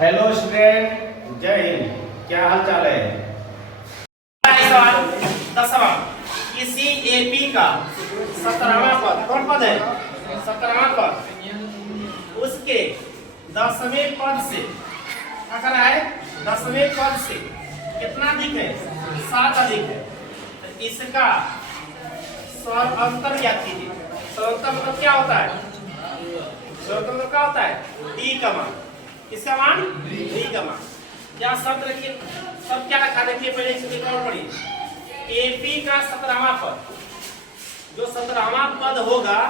Hello student, जय हिंद। क्या हाल चाल है? सवाल 10वां, किसी एपी का 17वां पद, कौन पद है? 17वां पद, उसके 10वें पद से क्या करना है? 10वें पद से कितना अधिक है? 7 अधिक है। तो इसका स्वर अंतर ज्ञात कीजिए। स्वर मतलब क्या होता है? स्वर मतलब क्या होता है? डी का मान। किसका मान? डी का मान। क्या शब्द रखिए, सब क्या रखा देखिए पहले इसमें कौन पढ़िए। एपी का 17वां पद, जो 17वां पद होगा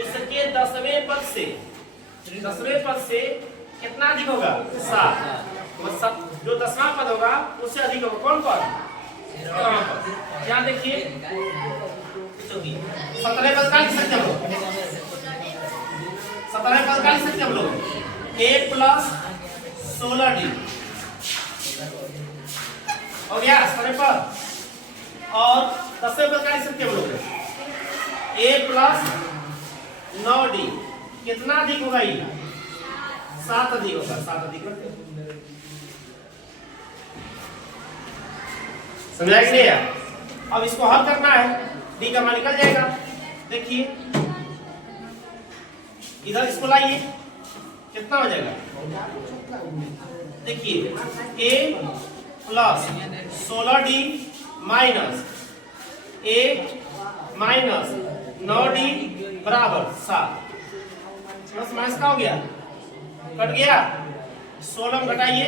उसके 10वें पद से, 10वें पद से कितना अधिक होगा? 7। जो 10वां पद होगा उससे अधिक होगा कौन पद? 17वां पद। यहाँ देखिए 17वें पद का लिख सकते हम लोग। 17वें पद का लिख सकते हम लोग a प्लस 16d हो गया 17वें पद। और 10वें पद का लिख सकते हम लोग a प्लस 9d। कितना अधिक होगा? ये 7 अधिक होगा। 7 अधिक होगा। समझा कि नहीं? अब इसको हल करना है, डी का मान निकल जाएगा। देखिए इधर इसको लाइए, कितना हो जाएगा? देखिए a plus 16d minus a minus 9d बराबर 7। प्लस माइनस का हो गया, कट गया। 16 में घटाइए,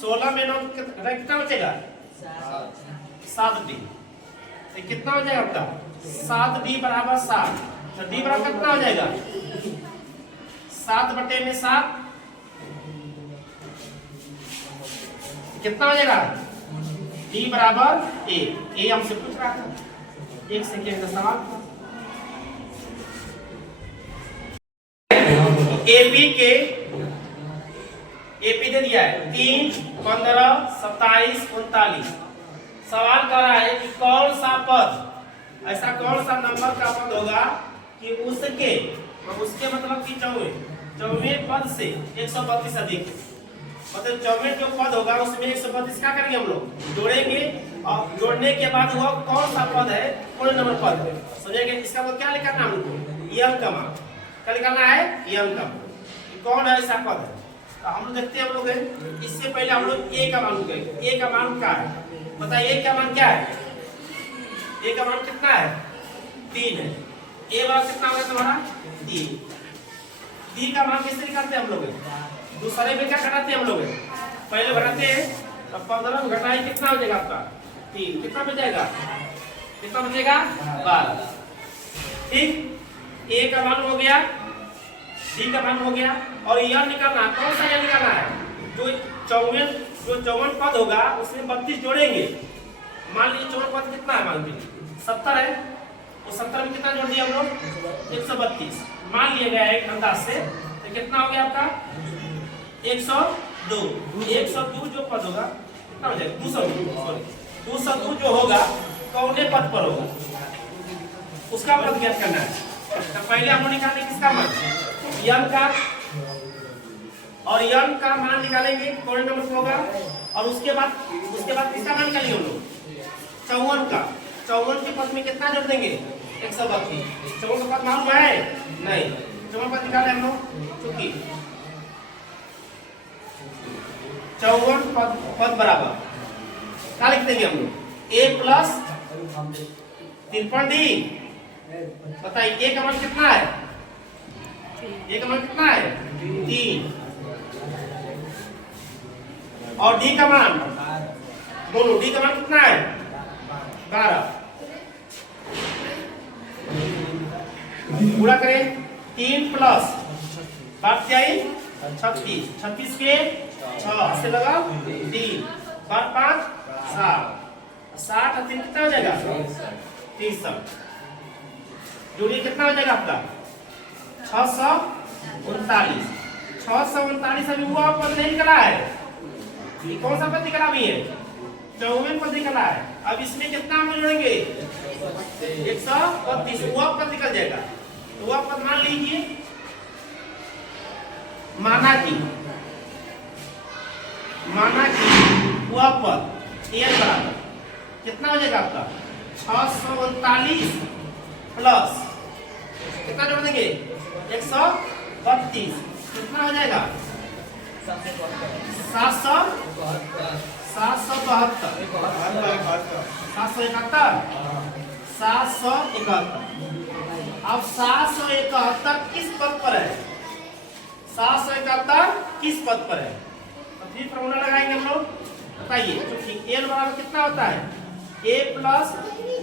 16 में 9 घटाइए, कितना बचेगा? 7d। कितना हो जाएगा आपका? 7d बराबर 7। तो d बराबर कितना हो जाएगा? 7/7 कितना हो जाएगा? d बराबर 1। ये हमसे पूछ रहा था, 1 सेकेंड का सवाल था। एपी दे दिया है 3, 15, 27, 39। सवाल कर रहा है कि कौन सा पद, ऐसा कौन सा नंबर का पद होगा कि उसके मतलब कि 54वें पद से 132 अधिक। मतलब 54 जो पद होगा उसमें 132 क्या करेंगे हम लोग? जोड़ेंगे। और जोड़ने के बाद वो कौन सा पद है, कौन नंबर पद है समझेंगे। इसका मतलब क्या लिखना है हमको? यम का मान। क्या लिखना है? यम का मान। कौन है ऐसा पद है? तो हम लोग देखते हैं। हम लोग इससे पहले हम लोग ए का मान करेंगे। ए का मान क्या है बताइए? ए का मान क्या है? ए का मान कितना है? 3 है। ए वाला कितना होगा तुम्हारा? 3। डी का मान कैसे निकालते हैं हम लोग? दूसरे में क्या घटाते हैं हम लोग? पहले घटाते हैं, तो 15 में घटाए कितना हो जाएगा आपका? 3। कितना बचेगा? कितना बचेगा? 12। ठीक, ए का मान हो गया, डी का मान हो गया। और यह निकालना, कौन सा यह निकालना है? जो 54 पद होगा उसमें 32 जोड़ेंगे। मान लीजिए 54 पद कितना है? मान लीजिए 70 है, तो 70 में कितना जोड़ दिया हम लोग? 132 मान लिया गया है एक अंदाज से। तो कितना हो गया आपका? 102। 102 जो पद होगा कितना हो जाएगा? 202 जो होगा कौने पद पर होगा उसका पद ज्ञात करना है। तो पहले हम निकालेंगे किसका मान? यम का। और यम का मान निकालेंगे कौन नंबर पर होगा। और उसके बाद किसका मान निकालेंगे हम लोग? 54 का। 54 के पद में कितना जोड़ देंगे? 132। 54 का पद मालूम है? नहीं। 54 पद निकाले हम लोग, चूंकि 54 पद बराबर क्या लिख देंगे हम लोग? a plus 53d। बताइए ए का मान कितना है? ए का मान कितना है? 3। और डी का मान, बोलो डी का मान कितना है? 12। पूरा करें। 3 प्लस 36, 36 के 6 से लगा 3, 5 7, 60 और 3 कितना हो जाएगा? 63। जोड़िए कितना हो जाएगा आपका? 639। 639 अभी हुआ पद नहीं निकला है। ये कौन सा पद निकला अभी है? 54 पद निकला है। अब इसमें कितना हम जोड़ेंगे? 132। हुआ पद निकल जाएगा। तो हुआ पद मान लीजिए, माना कि माना कि वह पद एन बराबर कितना हो जाएगा आपका 639 प्लस कितना जोड़ देंगे 132 कितना हो जाएगा 772 771 अब 771 किस पद पर है 771 किस पद पर है तो फिर फॉर्मूला लगाएंगे हम लोग बताइए तो ठीक एल बराबर कितना होता है a plus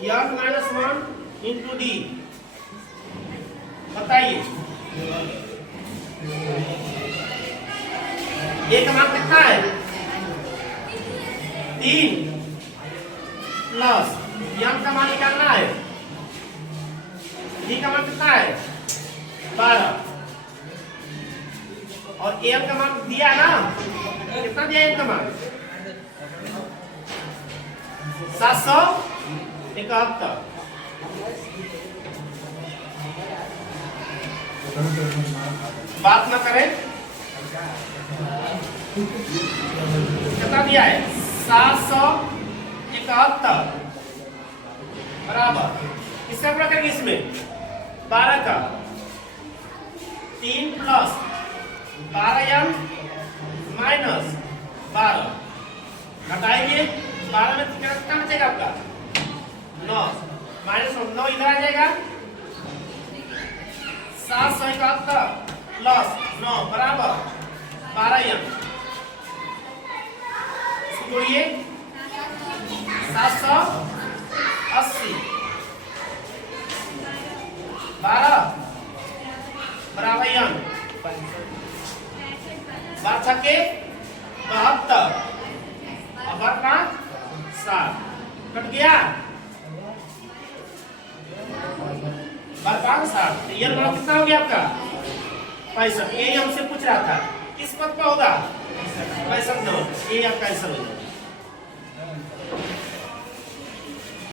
n minus 1 into D बताइए a का मान कितना है 3 प्लस m का मान निकालना है d का मान कितना है 12 और m का मान दिया ना कितना दिया m का मान 771 बात ना करें कितना दिया है 771 बराबर किसका गुणा करेंगे इसमें 12 का 3 प्लस 12m माइनस 12 घटाएंगे 12 में कितना बचेगा आपका 9 माइनस 9 इधर आ जाएगा 771 प्लस 9 बराबर 12m जोड़िए 780 12 बराबर m 12 छक्के 72 अब 7 कट गया 7 तो ये मान कितना हो गया आपका 65 ये हमसे पूछ रहा था किस पद पर होगा 65 ये आपका आंसर हो जाएगा।